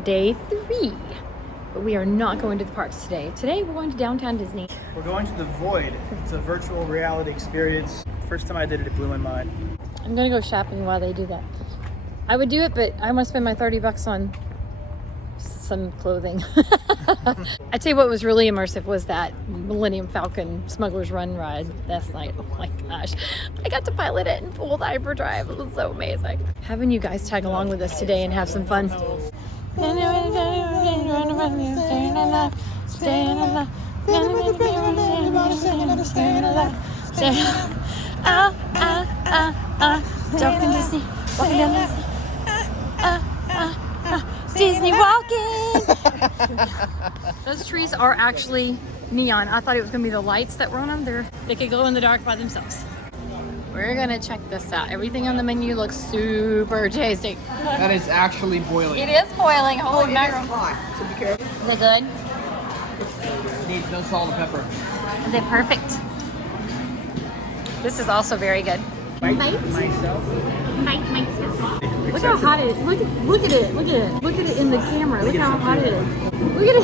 Day 3, but we are not going to the parks today. Today we're going to downtown Disney. We're going to the Void. It's a virtual reality experience. First time I did it, it blew my mind. I'm gonna go shopping while they do that. I would do it, but I want to spend my $30 on some clothing. I tell you what was really immersive was that Millennium Falcon Smuggler's Run ride last night. Oh my gosh. I got to pilot it in full hyperdrive. It was so amazing. Having you guys tag along with us today and have some fun. Walking Disney, walking down Disney walking. Those trees are actually neon. I thought it was gonna be the lights that were on them. They could glow in the dark by themselves. We're gonna check this out. Everything on the menu looks super tasty. That is actually boiling. It is boiling. Holy mackerel! So be careful. Is it good? It needs no salt and pepper. Is it perfect? This is also very good. Myself. Look how hot it is. Look at it. Look at it. Look at it in the camera. Look how hot it is. Look at it.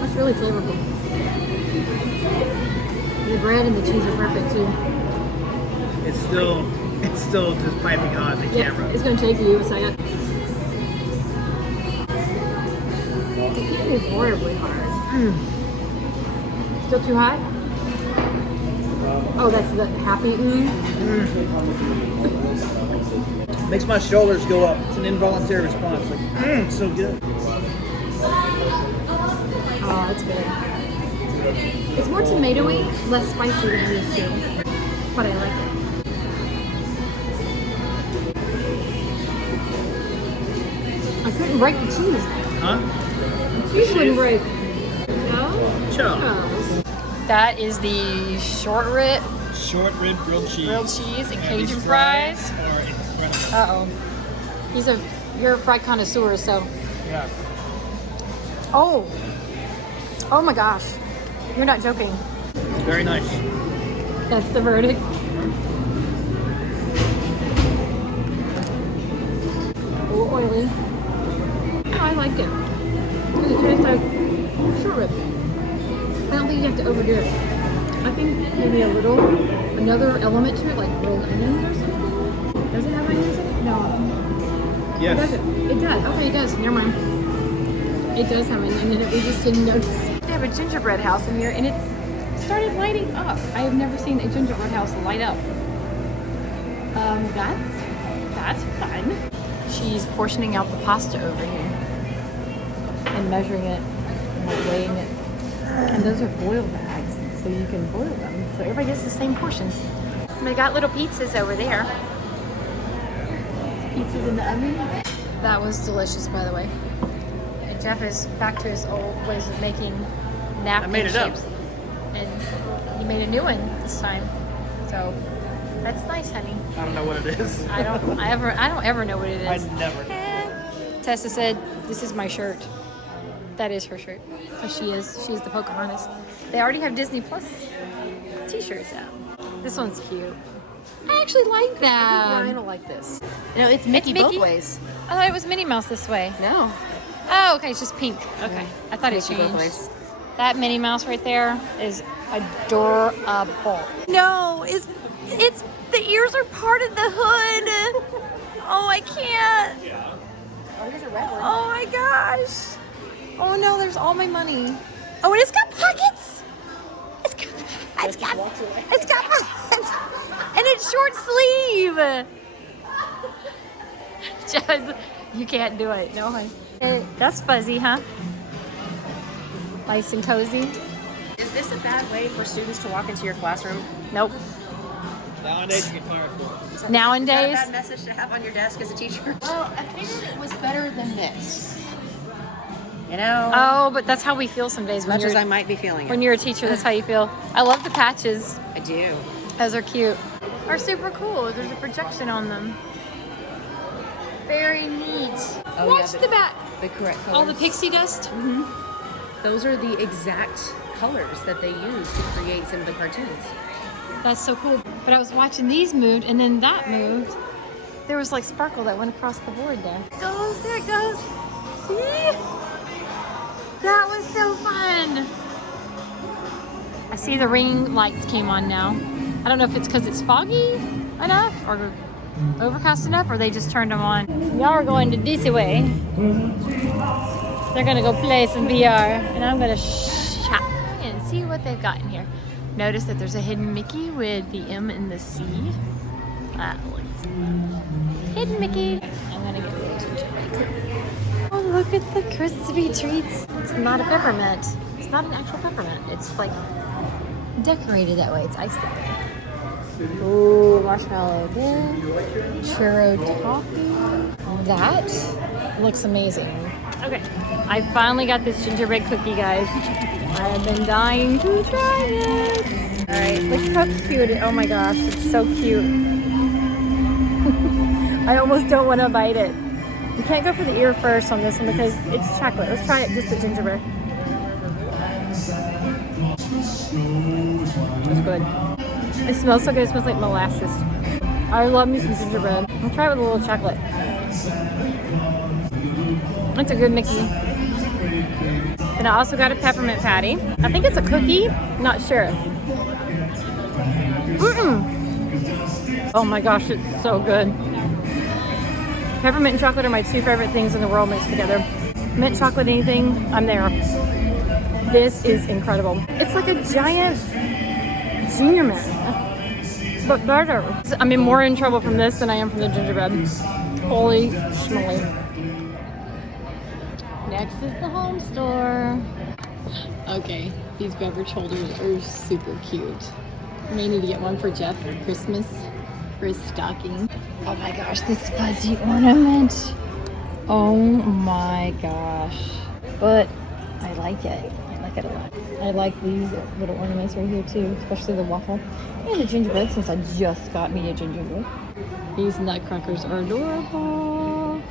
That's really flavorful. The bread and the cheese are perfect too. It's still just piping hot in the camera. It's gonna take you a second. The heat is horribly hard. Still too hot? Oh, that's the happy Makes my shoulders go up. It's an involuntary response. Like, it's so good. Oh, that's good. It's more tomatoey, less spicy than I'm used to. But I like it. I couldn't break the cheese. Huh? The cheese wouldn't break. No? Cho. That is the short rib Grilled cheese and Cajun fries. Are incredible. Uh-oh. You're a fry connoisseur, so. Yeah. Oh my gosh. You're not joking. Very nice. That's the verdict. A little oily. Oh, I like it. It tastes like short rib. I don't think you have to overdo it. I think maybe another element to it, like grilled onions or something. Does it have onions in it? No. Yes. It does. It does. Okay, it does. Never mind. It does have onion in it. We just didn't notice. They have a gingerbread house in here, and it started lighting up. I have never seen a gingerbread house light up. That's fun. She's portioning out the pasta over here and measuring it and like weighing it. And those are boil bags, so you can boil them. So everybody gets the same portions. And they got little pizzas over there. Pizzas in the oven. That was delicious, by the way. And Jeff is back to his old ways of making napkin I made it shapes. up. And he made a new one this time. So that's nice, honey. I don't know what it is. I don't ever know what it is. I never. Tessa said, "This is my shirt." That is her shirt. She's the Pocahontas. They already have Disney Plus t-shirts out. This one's cute. I actually like that. I don't like this. No, it's Mickey both ways. I thought it was Minnie Mouse this way. No. Oh, okay, it's just pink. Okay, I thought it Mickey both changed. ways. That Minnie Mouse right there is adorable. No, it's the ears are part of the hood. Oh, I can't. Oh, here's a red one. Oh my gosh. Oh no, there's all my money. Oh, and it's got pockets. It's got pockets. And it's short sleeve. Just, you can't do it. No, honey. That's fuzzy, huh? Nice and cozy. Is this a bad way for students to walk into your classroom? Nope. Nowadays you get fired for it. Is that a Nowadays. bad message to have on your desk as a teacher? Well, I figured it was better than this. You know? Oh, but that's how we feel some days. As much as I might be feeling it. When you're a teacher, that's how you feel. I love the patches. I do. Those are cute. Are super cool. There's a projection on them. Very neat. Oh, Watch yeah, the back. The correct colors. All the pixie dust. Mm-hmm. Those are the exact colors that they use to create some of the cartoons. That's so cool. But I was watching these move, and then that moved. There was like sparkle that went across the board there. There it goes. See? That was so fun. I see the ring lights came on now. I don't know if it's because it's foggy enough or overcast enough, or they just turned them on. Y'all are going to DC way. They're gonna go play some VR, and I'm gonna shop and see what they've got in here. Notice that there's a hidden Mickey with the M and the C. Hidden Mickey. I'm gonna get those gingerbread. Oh, look at the crispy treats. It's not a peppermint. It's not an actual peppermint. It's like decorated that way. It's iced that way. Ooh, marshmallow again. Churro toffee. That looks amazing. Okay, I finally got this gingerbread cookie, guys. I have been dying to try it. All right, look how cute it is. Oh my gosh, it's so cute. I almost don't want to bite it. You can't go for the ear first on this one because it's chocolate. Let's try it just the gingerbread. It's good. It smells so good. It smells like molasses. I love me some gingerbread. I'll try it with a little chocolate. It's a good Mickey. And I also got a peppermint patty. I think it's a cookie. Not sure. Oh my gosh, it's so good. Peppermint and chocolate are my two favorite things in the world mixed together. Mint chocolate, anything, I'm there. This is incredible. It's like a giant junior mint, but better. I'm in more in trouble from this than I am from the gingerbread. Holy schmoly. Next is the home store. Okay, these beverage holders are super cute. I may need to get one for Jeff for Christmas, for his stocking. Oh my gosh, this fuzzy ornament. Oh my gosh. But I like it. I like it a lot. I like these little ornaments right here too, especially the waffle. And the gingerbread, since I just got me a gingerbread. These nutcrackers are adorable.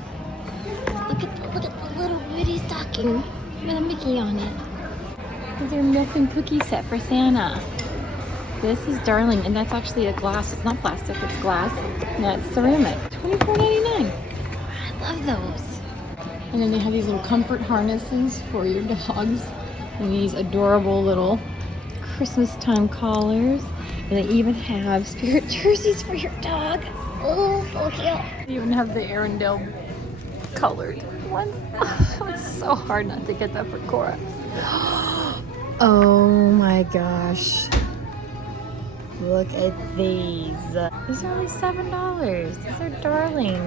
Look at the little bitty stocking with a Mickey on it. These are milk and cookie set for Santa. This is darling, and that's actually a glass. It's not plastic, it's glass. And that's ceramic. $24.99. I love those. And then they have these little comfort harnesses for your dogs. And these adorable little Christmas time collars. And they even have spirit jerseys for your dog. Oh, so cute. They even have the Arendelle colored one. Oh, it's so hard not to get that for Cora. Oh my gosh. Look at these. These are only $7. These are darling.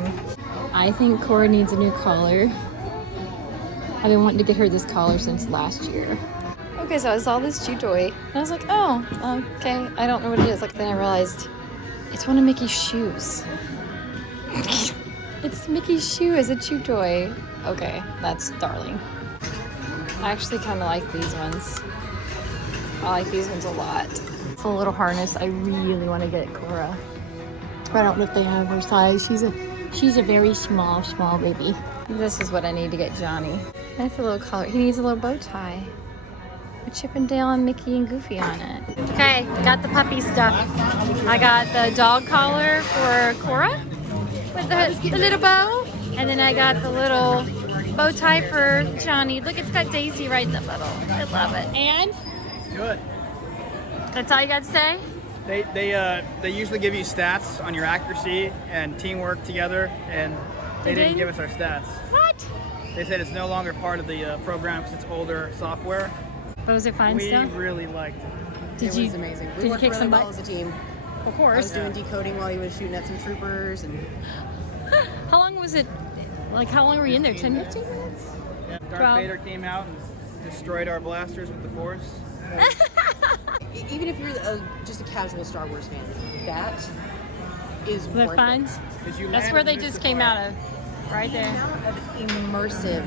I think Cora needs a new collar. I've been wanting to get her this collar since last year. Okay, so I saw this chew toy and I was like, oh, okay. I don't know what it is. Like, then I realized it's one of Mickey's shoes. It's Mickey's shoe as a chew toy. Okay, that's darling. I actually kind of like these ones. I like these ones a lot. It's a little harness I really want to get Cora. But I don't know if they have her size. She's a very small baby. This is what I need to get Johnny. That's a little collar. He needs a little bow tie. With Chip and Dale and Mickey and Goofy on it. Okay, got the puppy stuff. I got the dog collar for Cora with the little bow. And then I got the little bow tie for Johnny. Look, it's got Daisy right in the middle. I love it. And? Good. That's all you got to say? They usually give you stats on your accuracy and teamwork together, and they didn't give us our stats. What? They said it's no longer part of the program because it's older software. But was it fine still? We really liked it. It was amazing. We worked really well as a team. Of course. I was doing decoding while he was shooting at some troopers. And how long was it? Like, how long were you in there? 10, 15 minutes? Yeah, Darth Vader came out and destroyed our blasters with the Force. Even if you're just a casual Star Wars fan, that is They're worth fun. it. That's where they just came out of. Right there. The amount of immersive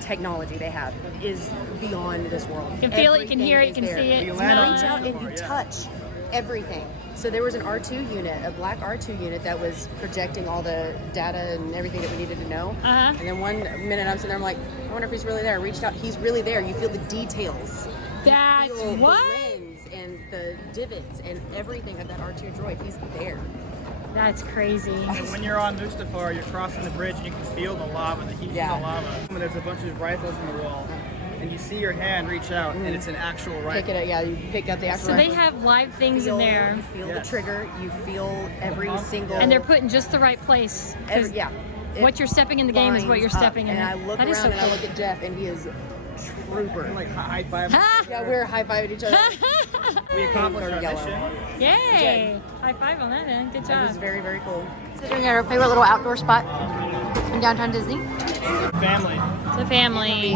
technology they have is beyond this world. You can feel it, you can hear it, you can see it. You reach out and you touch everything. So there was an R2 unit, a black R2 unit that was projecting all the data and everything that we needed to know. And then one minute I'm sitting there, I'm like, I wonder if he's really there. I reached out, he's really there. You feel the details. That's you feel what? the lens and the divots and everything of that R2 droid. He's there. That's crazy. And when you're on Mustafar, you're crossing the bridge and you can feel the lava, the heat of the lava. And there's a bunch of rifles in the wall. And you see your hand reach out, and it's an actual rifle. Pick it up, yeah, you pick up the actual So they rifle. have live things in there. You feel the trigger, you feel every single... And they're put in just the right place. yeah. What you're stepping in the game is what you're stepping in. And I look That around is so and I cool. look at Jeff, and he is trooper. Like high five. Yeah, we're high-fiving each other. We accomplished our Yellow. mission. Yay! High five on that end. Good It job. was very, very cool. So doing our favorite little outdoor spot in downtown Disney. Family. It's a family.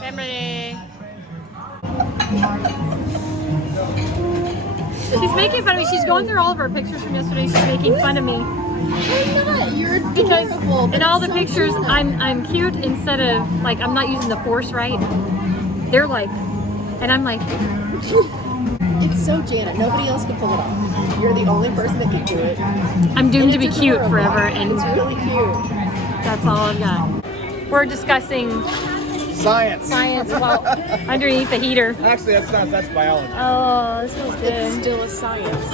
Family. She's making fun of me. She's going through all of our pictures from yesterday. She's making fun of me. I'm not. You're Because adorable. in all the pictures, I'm cute instead of, like, I'm not using the force right. They're like, and I'm like, It's so Janet. Nobody else can pull it off. You're the only person that can do it. I'm doomed And to be it's cute adorable. forever, and It's really cute. that's all I've got. We're discussing Science. science while underneath the heater. Actually, that's biology. Oh, this feels It's good. still a science.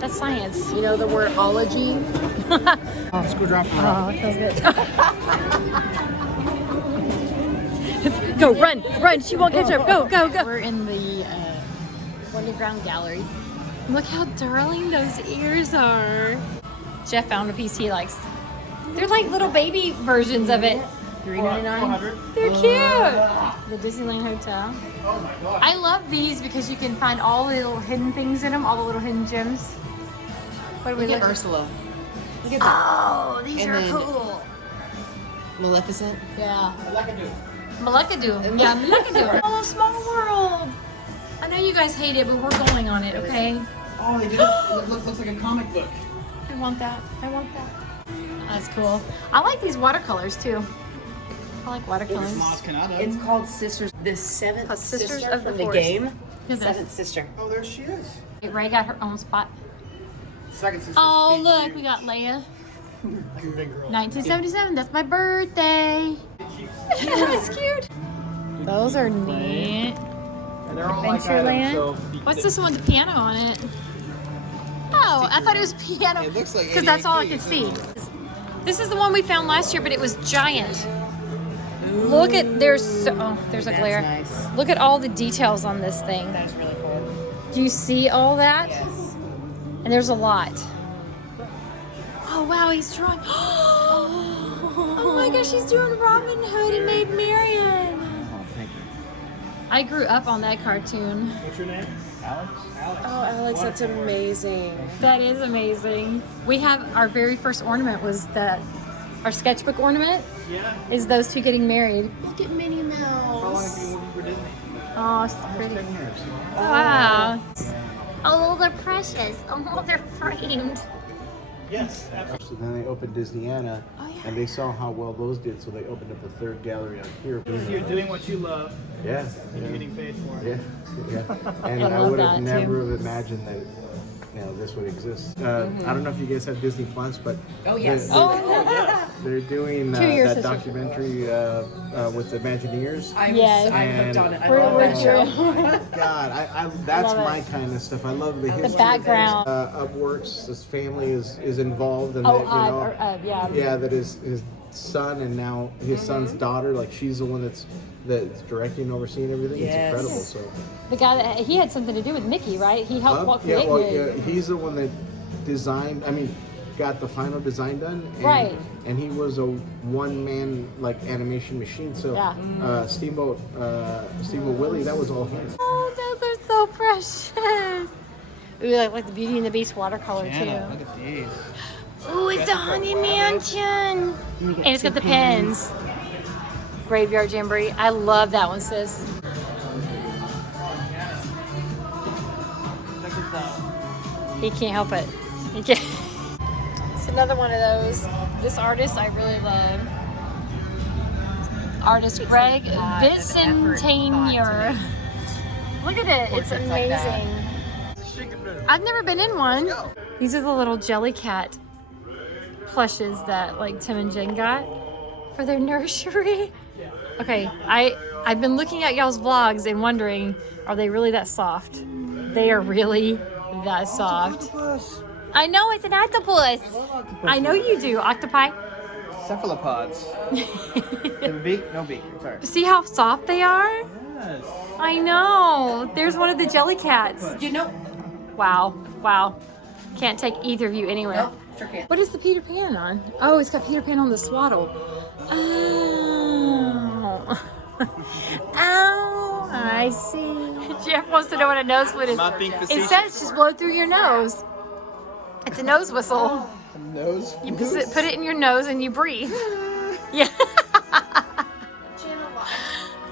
That's science. You know the word ology? Screwdriver. Oh, it feels good. Go, run. She won't catch up. Go. We're in the Wonderground Gallery. Look how darling those ears are. Jeff found a piece he likes. They're like little baby versions of it. $3.99. They're cute. The Disneyland Hotel. Oh my god. I love these because you can find all the little hidden things in them, all the little hidden gems. What do we Look at look? Ursula. Look at that. Oh, these And are then- cool. Maleficent. Yeah. Malakadu. Malakadu. Yeah, Malakadu. Oh, Small World. I know you guys hate it, but we're going on it, okay? Oh, they did it. It looks like a comic book. I want that. That's cool. I like these watercolors too. I like watercolors. Maz Kanata. It's called Sisters. The seventh Sisters sister of the from the Forest. game. Look at this. Seventh sister. Oh, there she is. Ray got her own spot. Second sister. Oh, look, we got Leia. Like a big girl. 1977, that's my birthday. That's cute. Those are neat. And they're all like items, Adventureland. so What's this one with the piano on it? Oh, I thought it was piano. It looks like because that's all I 88 could see. This is the one we found last year, but it was giant. Look at there's a That's glare. nice. Look at all the details on this thing. That's really cool. Do you see all that? Yes. And there's a lot. Oh wow, he's drawing. Oh my gosh, he's doing Robin Hood and Maid Marian. Oh, thank you. I grew up on that cartoon. What's your name? Alex? Alex. Oh, Alex, that's amazing. That is amazing. We have our very first ornament was our sketchbook ornament Yeah. is those two getting married. Look at Minnie How long have Mouse. you been working for Disney? Oh, it's pretty. 10 years. Wow. Oh, they're precious. Oh, they're framed. Yes. So then they opened Disneyana, and they saw how well those did, so they opened up a third gallery out here. You're doing what you love, Yeah, and you're getting paid for it. yeah. And I I love would that, have too. never have imagined that, this would exist. I don't know if you guys have Disney Plus, but Oh, yes. they're doing To your that sister. documentary with the Imagineers. I'm hooked on it. I We're- love we're that show. Oh my God, I that's love my it. kind of stuff. I love the history. background. Of Upworks, his family is involved, and Oh, that, yeah. yeah, that his son and now his son's daughter, like she's the one that's directing, overseeing everything. Yes. It's incredible. So The guy that he had something to do with Mickey, right? He helped yeah, create well, it. yeah, he's the one that designed. I mean, got the final design done. And, Right. And he was a one-man like animation machine. So Yeah. Steamboat Willie, that was all him. Oh, those are so precious. Ooh, like the Beauty and the Beast watercolor Anna, too. look at these. Ooh, it's a Haunted Mansion. And it's got the pens. Graveyard Jamboree. I love that one, sis. Look at that. He can't help it. He can't. It's another one of those. This artist I really love. Artist Greg Vicentanier. Look at it. It's Portraits like that. amazing. I've never been in one. These are the little Jellycat plushes that like Tim and Jen got for their nursery. Okay, I've been looking at y'all's vlogs and wondering, are they really that soft? They are really that soft. I know, it's an octopus. I know you do. Octopi. Cephalopods. The beak? No beak. Sorry. See how soft they are? Yes. I know. There's one of the jelly cats. You know. Wow. Wow. Can't take either of you anywhere. Nope, sure can't. What is the Peter Pan on? Oh, it's got Peter Pan on the swaddle. Oh. Oh, I see. Jeff wants to know what a nose flute is. Not being It facetious. says just blow through your nose. It's a nose whistle. Nose. You put it in your nose and you breathe. Yeah.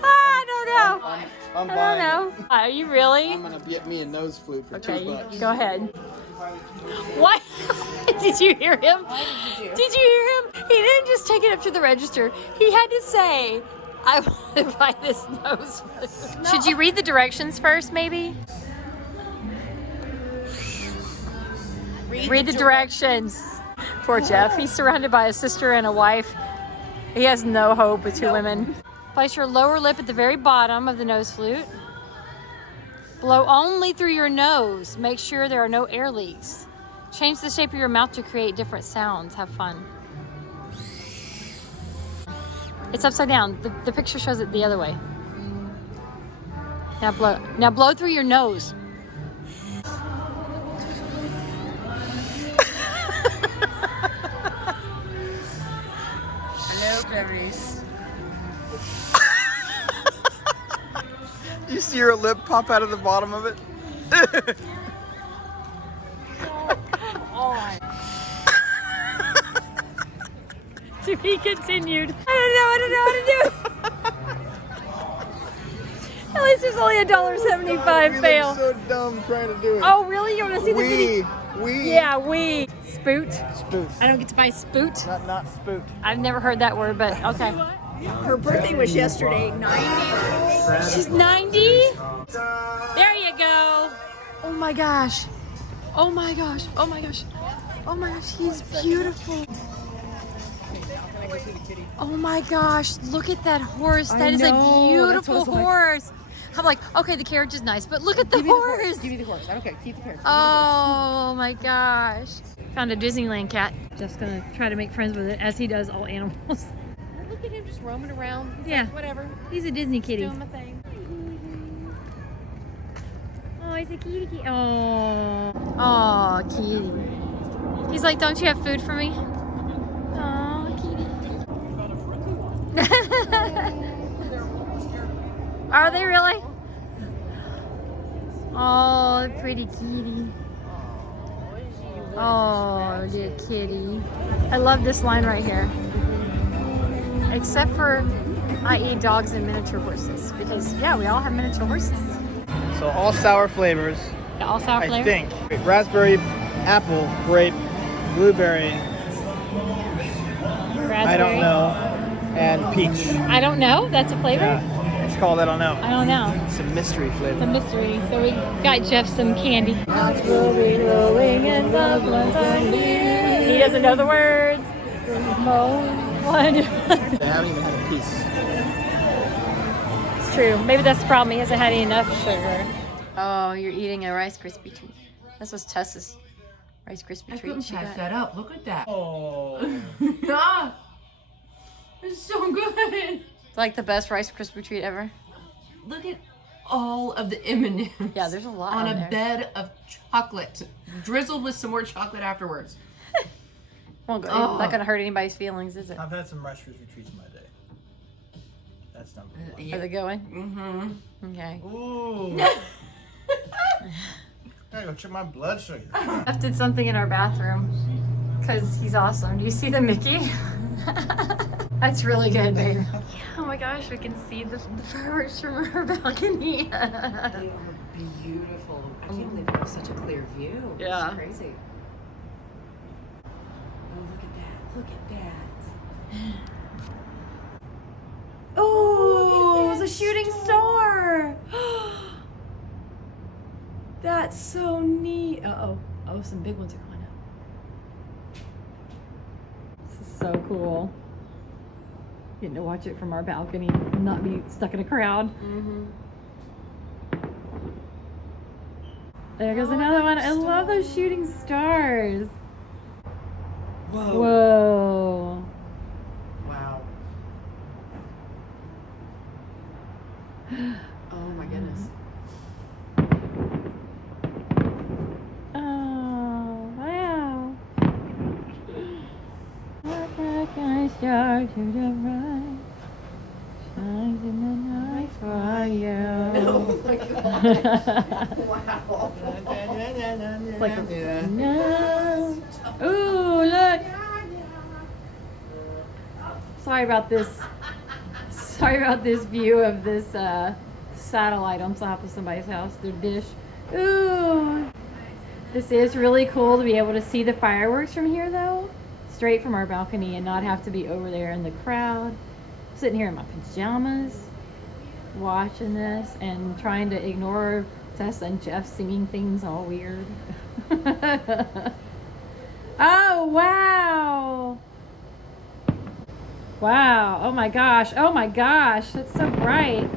I don't know. I'm I buying don't know. Are you really? I'm gonna get me a nose flute for Okay, $2. go ahead. What? Did you hear him? Did you hear him? He didn't just take it up to the register. He had to say, I want to buy this nose flute. No. Should you read the directions first, maybe? Read the directions. Poor Jeff. He's surrounded by a sister and a wife. He has no hope with two women. Place your lower lip at the very bottom of the nose flute. Blow only through your nose. Make sure there are no air leaks. Change the shape of your mouth to create different sounds. Have fun. It's upside down. The picture shows it the other way. Now blow. Now blow through your nose. Hello, Clarice. You see your lip pop out of the bottom of it? To be continued. I don't know how to do it. At least there's only a $1.75 fail. Look so dumb trying to do it. Oh, really? You want to see the video? We. Yeah, we. Spoot. Spoot. I don't get to buy spoot. Not spoot. I've never heard that word, but okay. Her birthday was yesterday, 90. She's 90? There you go. Oh my gosh. Oh my gosh. Oh my gosh. Oh my gosh, he's beautiful. Oh my gosh, look at that horse. That is a beautiful horse. I'm like, okay, the carriage is nice, but look at the horse. Give me the horse. I don't care. Keep the carriage. Oh my gosh. Found a Disneyland cat. Just gonna try to make friends with it, as he does all animals. Look at him just roaming around. He's Yeah. like, whatever. He's a Disney kitty. Doing my thing. Oh, he's a kitty kitty. Oh. Oh, kitty. He's like, don't you have food for me? Oh, kitty. Are they really? Oh, pretty kitty. Oh, dear kitty. I love this line right here. Except for I eat dogs and miniature horses. Because, yeah, we all have miniature horses. So all sour flavors. Yeah, all sour flavor? I think. Raspberry, apple, grape, blueberry. Raspberry. I don't know. And peach. I don't know. That's a flavor? Yeah. It's called I don't know. I don't know. It's a mystery It's a flavor. mystery. So we got Jeff some candy. We'll be rolling in love once on you. He doesn't know the words. They haven't even had a piece. It's true. Maybe that's the problem. He hasn't had enough sugar. Oh, you're eating a Rice Krispie treat. This was Tessa's Rice Krispie treat. She got. that up. Look at that. Oh. Ah, it's so good. It's like the best Rice Krispie treat ever. Look at all of the M&Ms. Yeah, there's a lot on on a there. bed of chocolate, drizzled with some more chocolate afterwards. Won't go. Oh. Not gonna hurt anybody's feelings, is it? I've had some Rice Krispie treats in my day. That's number one. Are they going? Mm-hmm. Okay. Ooh. I gotta go check my blood sugar. Jeff did something in our bathroom because he's awesome. Do you see the Mickey? That's really good, babe. Oh my gosh, we can see the fireworks from our balcony. They are beautiful. I can't believe we have such a clear view. Yeah. It's crazy. Oh, look at that. Look at that. Oh, it's a shooting star. That's so neat. Uh-oh. Oh, some big ones are going up. This is so cool. Getting to watch it from our balcony and not be stuck in a crowd. There goes another one. I love those shooting stars. Whoa. Whoa. Wow. Oh my goodness. Oh, wow. What the kind star to the right shines in the night for you. Oh my god. Wow. It's like a, no. Ooh, look. Sorry about this. Sorry about this view of this satellite on top of somebody's house, their dish. Ooh. This is really cool to be able to see the fireworks from here though. Straight from our balcony and not have to be over there in the crowd. I'm sitting here in my pajamas watching this and trying to ignore Tessa and Jeff singing things all weird. Oh, wow. Wow. Oh my gosh. Oh my gosh. That's so bright.